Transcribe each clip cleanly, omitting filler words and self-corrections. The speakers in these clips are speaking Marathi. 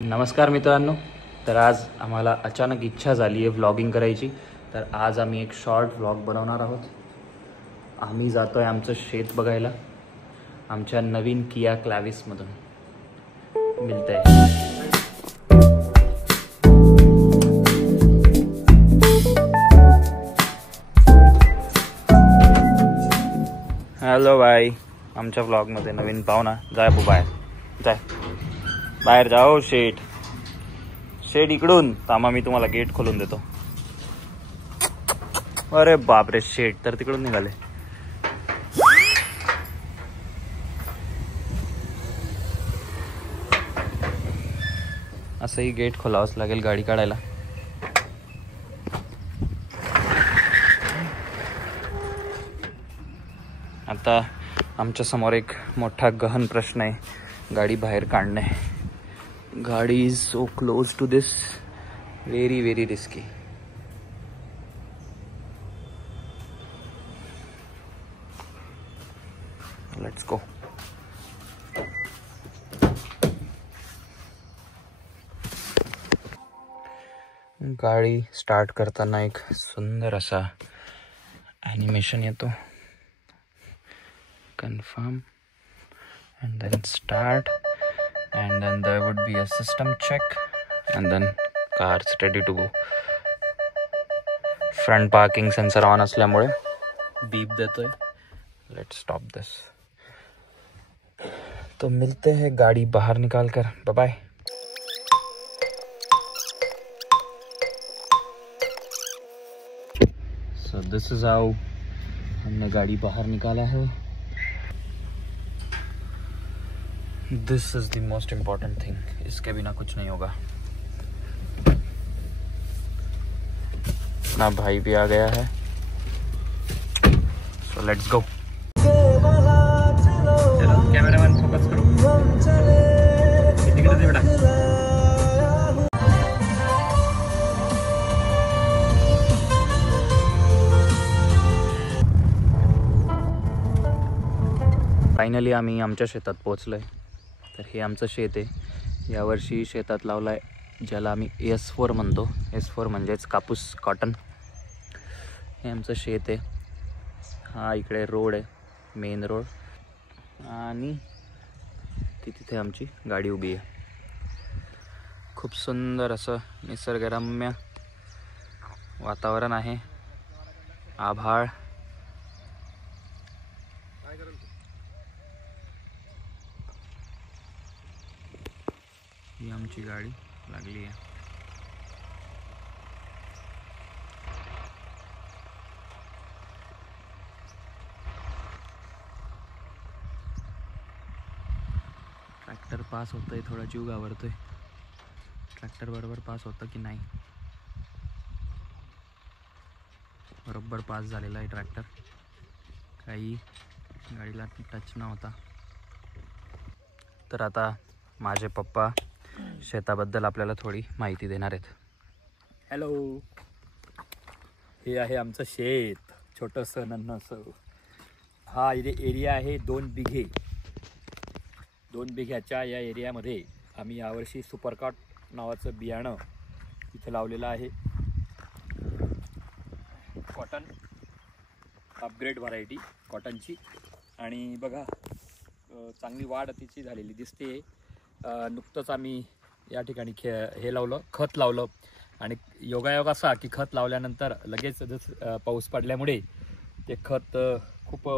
नमस्कार मित्रांनो. तर आज आम्हाला अचानक इच्छा झाली आहे व्लॉगिंग करायची. तर आज आम्ही एक शॉर्ट व्लॉग बनवणार आहोत. आम्ही जातो आहे आमचं शेत बघायला आमच्या नवीन किया क्लॅविसमधून. मिळतंय. Hello bye. आमच्या व्लॉगमध्ये नवीन पाहुणा. जाय बाहेर, जाय बाहेर जाओ. शेट इकडून थांबा, मी तुम्हाला गेट खोलून देतो. अरे बापरे, शेट तर तिकडून निघाले. असंही गेट खोलावंच लागेल गाडी काढायला. आता आमच्या समोर एक मोठा गहन प्रश्न आहे, गाडी बाहेर काढणे. गाडी is so close to this, very very risky. Let's go. गाडी स्टार्ट करताना एक सुंदर असा ॲनिमेशन येतो. Confirm and then start, and then there would be a system check, and then car's ready to go. Front parking sensor on असल्यामुळे बीप देतोय. Let's stop this. तो मिलते हैं गाड़ी बाहर निकाल कर. Bye bye. So this is how हमने गाड़ी बाहर निकाला है. This is the most important thing. इसके बिना कुछ नहीं होगा. अपना भाई भी आ गया है. So let's go. Cameraman focus करो. तिकडे बेटा. फायनली आम्ही आमच्या शेतात पोहोचलोय. तर हे आमचं शेत आहे. यावर्षी शेतात लावला आहे ज्याला आम्ही S4 म्हणतो. S4 म्हणजेच कापूस, कॉटन. हे आमचं शेत आहे. हा इकडे रोड आहे, मेन रोड, आणि तिथे आमची गाडी उभी आहे. खूप सुंदर असं निसर्गरम्य वातावरण आहे. आभाळ. ही आमची गाडी लागली आहे. ट्रॅक्टर पास होतोय. थोडा जीव घाबरतोय. ट्रॅक्टर बरोबर पास होतं की नाही. बरोबर पास झालेला आहे ट्रॅक्टर. काही गाडीला टच नव्हता. तर आता माझे पप्पा शेताबद्दल आपल्याला थोडी माहिती देणार आहेत. हॅलो. हे आहे आमचं शेत, छोटंसं नन्हसं. हा एरिया आहे 2 बिघे. 2 बिघ्याच्या या एरियामध्ये आम्ही यावर्षी सुपरकॉट नावाचं बियाणं इथं लावलेलं आहे. कॉटन अपग्रेड व्हरायटी कॉटनची. आणि बघा, चांगली वाढ तिची झालेली दिसते. नुकतंच आम्ही या ठिकाणी हे लावलं, खत लावलं. आणि योगायोग असा की खत लावल्यानंतर लगेच पाऊस पडल्यामुळे ते खत खूप,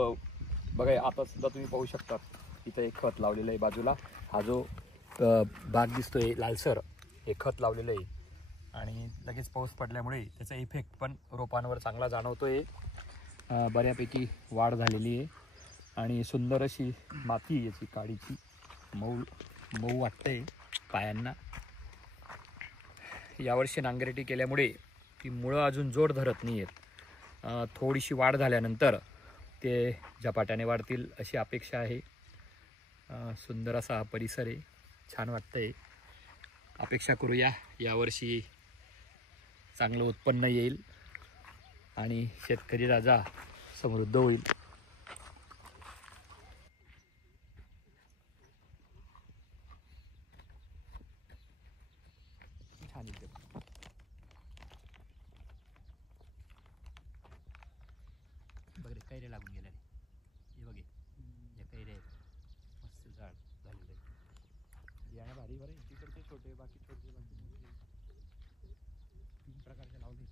बघा आता सुद्धा तुम्ही पाहू शकता इथं एक खत लावलेलं आहे बाजूला. हा जो भाग दिसतोय लालसर, हे खत लावलेलं आहे. आणि लगेच पाऊस पडल्यामुळे त्याचा इफेक्ट पण रोपांवर चांगला जाणवतोय. बऱ्यापैकी वाढ झालेली आहे आणि सुंदर अशी माती याची काडीची मऊ वाटते पायांना. यावर्षी नांगरटी केल्यामुळे ती मुळं अजून जोड धरत नाही आहेत. थोडीशी वाढ झाल्यानंतर ते झपाट्याने वाढतील अशी अपेक्षा आहे. सुंदर असा हा परिसर आहे, छान वाटतंय. अपेक्षा करूया यावर्षी चांगलं उत्पन्न येईल आणि शेतकरी राजा समृद्ध होईल. छान एकदम. बघ रे कैरे लागून गेल्या रे. हे बघे या कैरे आहेत. मस्त झाड झालेलं आहे. बियाणं भारी बरं. तिकडचे छोटे बाकी छोटे बाकी मोठे 3 प्रकारचे लावले.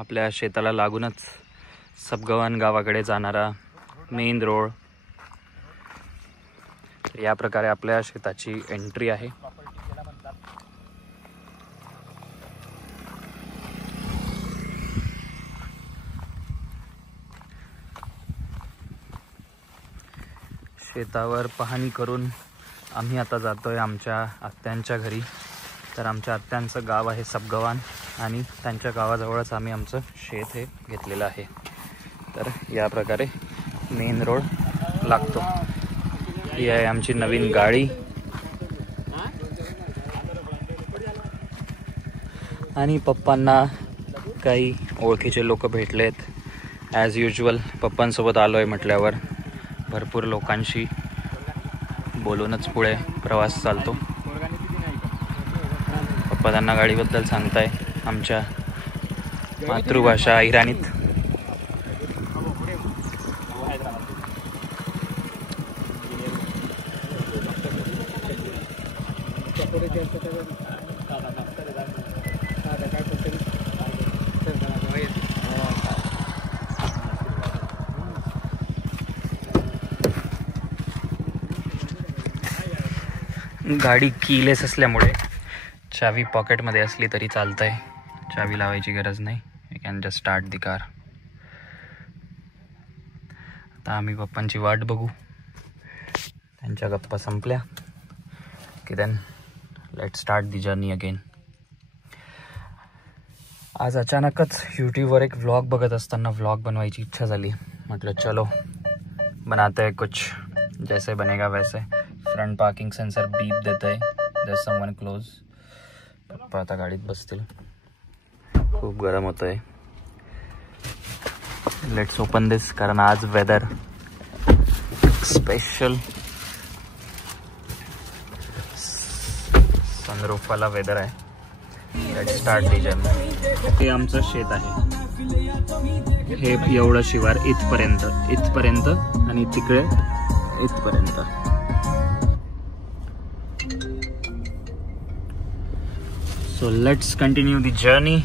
आपल्या शेताला लागूनच सबगवान गावाकडे जाणारा मेन रोड. या प्रकारे आपल्या शेताची एंट्री आहे. शेतावर पाहणी करून आम्ही आता जातोय आमच्या आत्यांच्या घरी. तर आमच्या आत्यांचं गाव आहे सबगवान आणि त्यांच्या गावाजवळच आम्ही आमचं शेत हे घेतलेलं आहे. तर या प्रकारे मेन रोड लागतो. ही आहे आमची नवीन गाडी आणि पप्पांना काही ओळखीचे लोक भेटलेत. ॲज युजल पप्पांसोबत आलो आहे म्हटल्यावर भरपूर लोकांशी बोलूनच पुढे प्रवास चालतो. पप्पा त्यांना गाडीबद्दल सांगताय आमच्या मातृभाषा इराणीत. गाडी कीलेस असल्यामुळे चावी पॉकेटमध्ये असली तरी चालतंय. चावी लावायची गरज नाही. You can just start the car. आता आम्ही पप्पांची वाट बघू. त्यांच्या गप्पा संपल्या की then let start the journey again. आज अचानकच यूट्यूबवर एक व्लॉग बघत असताना व्लॉग बनवायची इच्छा झाली. म्हटलं चलो बनाते हैं कुछ, जैसे बनेगा वैसे. फ्रंट पार्किंग सेंसर बीप देत आहे. there's someone close. पप्पा आता गाडीत बसतील. खूप गरम होत आहे. लेट्स ओपन दिस. कारण आज वेदर स्पेशल सनरूफवाला वेदर आहे. Let's start the journey. हे आमचं शेत आहे. हे एवढं शिवार इथपर्यंत आणि तिकडे इथपर्यंत. So let's continue the journey.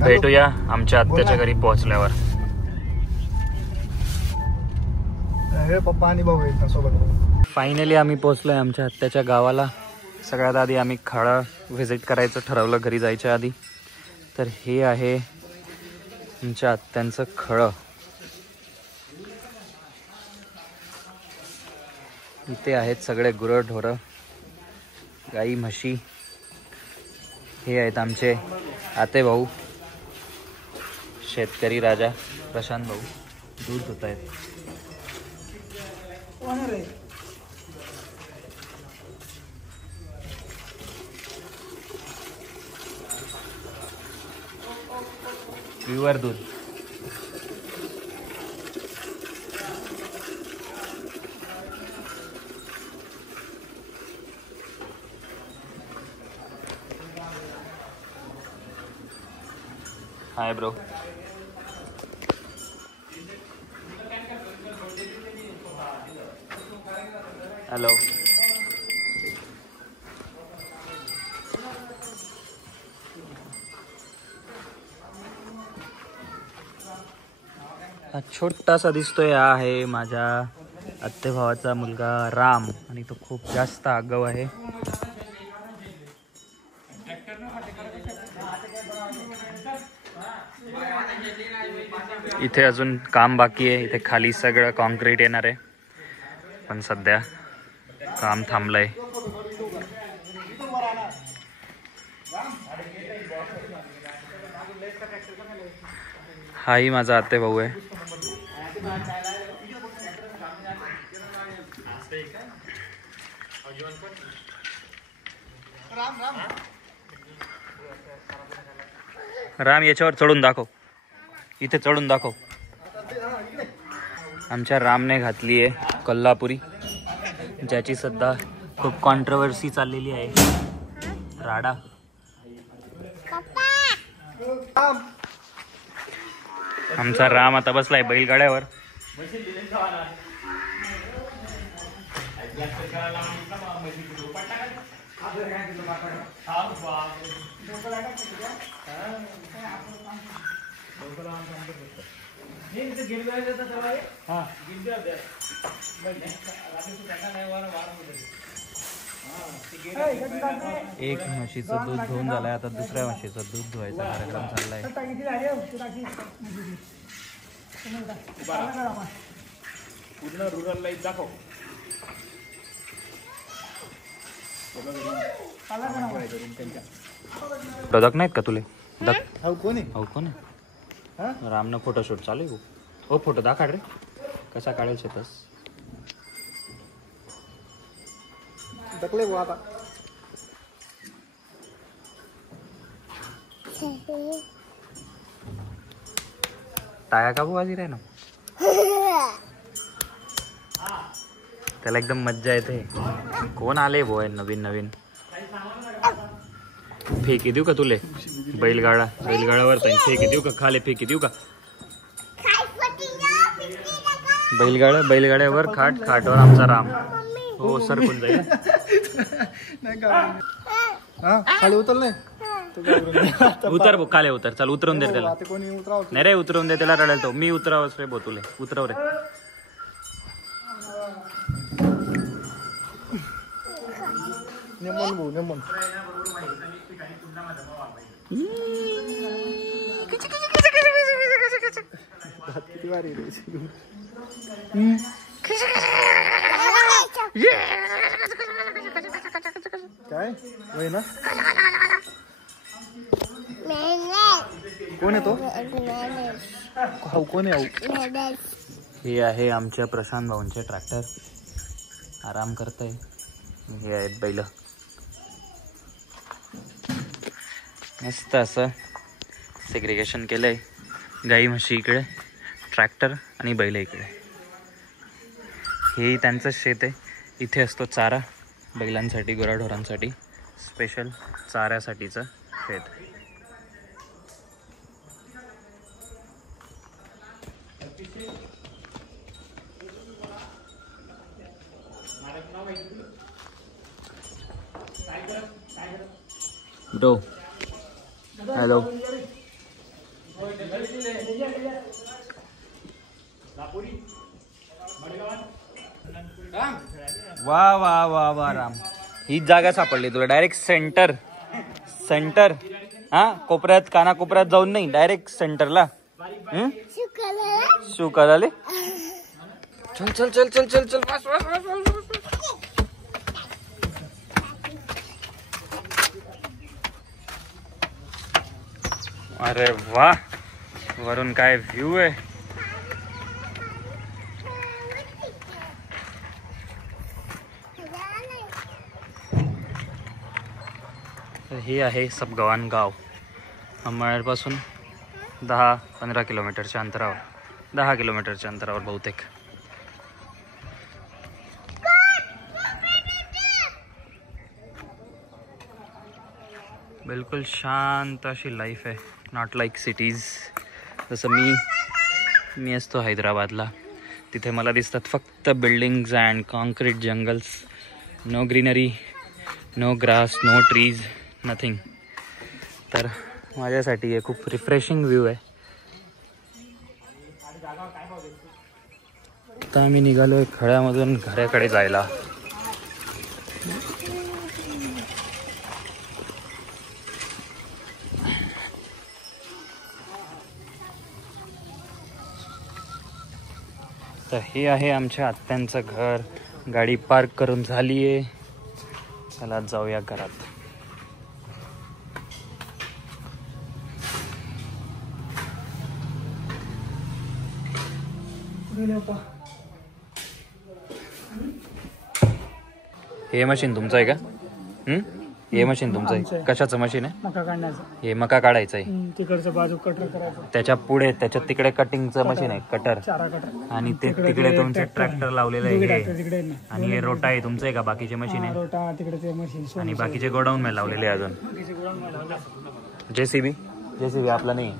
भेटूया आमच्या आत्याच्या घरी पोहोचल्यावर. पप्पा आणि भाऊ आहेत सोबत. फायनली आम्ही पोहोचलोय आमच्या आत्याच्या गावाला. सगळ्यात आधी आम्ही खळं व्हिजिट करायचं ठरवलं घरी जायच्या आधी. तर हे आहे आमच्या आत्यांचं खळं. इथे आहेत सगळे गुरंढोरं, गाई म्हशी. हे आहेत आमचे आते भाऊ, शेतकरी राजा प्रशांत भाऊ. दूध धुत आहेत. प्युअर दूध. Hi bro. हॅलो. हा छोटासा दिसतोय आहे माझ्या आत्तेभावाचा मुलगा राम. आणि तो खूप जास्त आगाऊ आहे. इथे अजून काम बाकी आहे. इथे खाली सगळं कॉन्क्रीट येणार आहे पण सध्या काम थांबलंय. हाही माझा आते भाऊ आहे. राम राम. राम याच्यावर चढून दाखव, इथे चढून दाखव. आमच्या रामने घातली आहे कोल्हापुरी, ज्याची सध्या खूप कॉन्ट्रोवर्सी चाललेली आहे. राडा. आमचा राम आता बसलाय बैलगाड्यावर. एक म्हशीचं दूध धुवून झालंय, आता दुसऱ्या म्हशीचं दूध धुवायचा कार्यक्रम चाललाय. पूर्ण रुरल लाईफ दाखव. प्रोडक्ट नाहीत का तुले? कोणी हो कोण आहे? रामनं फोटोशूट चालू आहे. हो फोटो दाखव रे, कसा काढेल शेतस. दकले वो आता. टाया का भाऊ आधी रे ना, त्याला एकदम मज्जा येते. कोण आले बोय नवीन नवीन. फेकी देऊ का तुले? बैलगाड्यावर फेकी देऊ का? खाले फेकी देऊ का? बैलगाड्यावर खाटवर आमचा राम. हो सर कोण जाईल? खाली उतर नाही. उतर भाऊ, खाले उतर. चल उतरून दे त्याला. कोणी उतराव. नाही रे उतरवून दे त्याला, रडेल तो. मी उतरावच रे बोतुले, उतरव रे. नेमन भाऊ नेमन. किती वारी काय वय ना. कोण आहे तो? कोण आहे? हे आहे आमच्या प्रशांत भाऊंचे ट्रॅक्टर, आराम करतय. हे आहेत बैल. मस्त असं सेग्रिगेशन केलंय. गाई म्हशी इकडे, ट्रॅक्टर आणि बैल इकडे. हे त्यांचं शेत आहे. इथे असतो चारा बैलांसाठी, गुराढोरांसाठी स्पेशल चाऱ्यासाठीचं शेत. Bro hello. वा वा वा वा राम, हीच जागा सापडली तुला. Direct centre. हा, कोपऱ्यात कानाकोपऱ्यात जाऊन नाही, डायरेक्ट सेंटरला. शू कराले. चल चल चल चल चल चल बस बस बस बस. अरे वा, वरून काय व्ह्यू आहे. हे आहे सबगवान गाव. अंमळनेरपासून 10-15 किलोमीटरच्या अंतरावर, 10 किलोमीटरच्या अंतरावर बहुतेक. बिलकुल शांत अशी लाईफ आहे. Not like cities. जसं मी असतो हैदराबादला, तिथे मला दिसतात फक्त buildings and concrete jungles. No greenery, no grass, no trees, nothing. तर माझ्यासाठी हे खूप रिफ्रेशिंग व्ह्यू आहे. आता आम्ही निघालोय खळ्यामधून घराकडे जायला. तर हे आहे आमच्या आत्यांचं घर. गाडी पार्क करून झाली आहे. चला जाऊया घरात. हे मशीन तुमचं आहे का? हे मशीन तुमचं आमचं आहे आहे. कशाचं मशीन आहे मका काढण्याचं. हे मका काढायचं आहे तिकडचं बाजू कटर करायचं. त्याच्या पुढे त्याच्यात तिकडे कटिंगचं मशीन आहे कटर चारा कटर. आणि ते तिकडे तुमचे ट्रॅक्टर लावलेलं आहे हे. तिकडे नाही. आणि हे रोटा आहे तुमचं आहे का बाकीचे मशीन आहे रोटा तिकडे ते मशीन. आणि बाकीचे गोडाऊन मध्ये लावलेले आहे अजून जेसीबी आपला नाही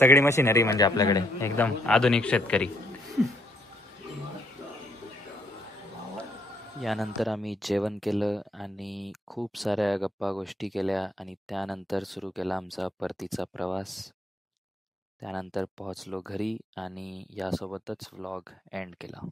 सगळी मशिनरी म्हणजे आपल्याकडे एकदम आधुनिक शेतकरी. यानंतर आम्ही जेवण केलं आणि खूप साऱ्या गप्पा गोष्टी केल्या आणि त्यानंतर सुरू केला आमचा परतीचा प्रवास. त्यानंतर पोहोचलो घरी आणि यासोबतच व्लॉग एंड केला.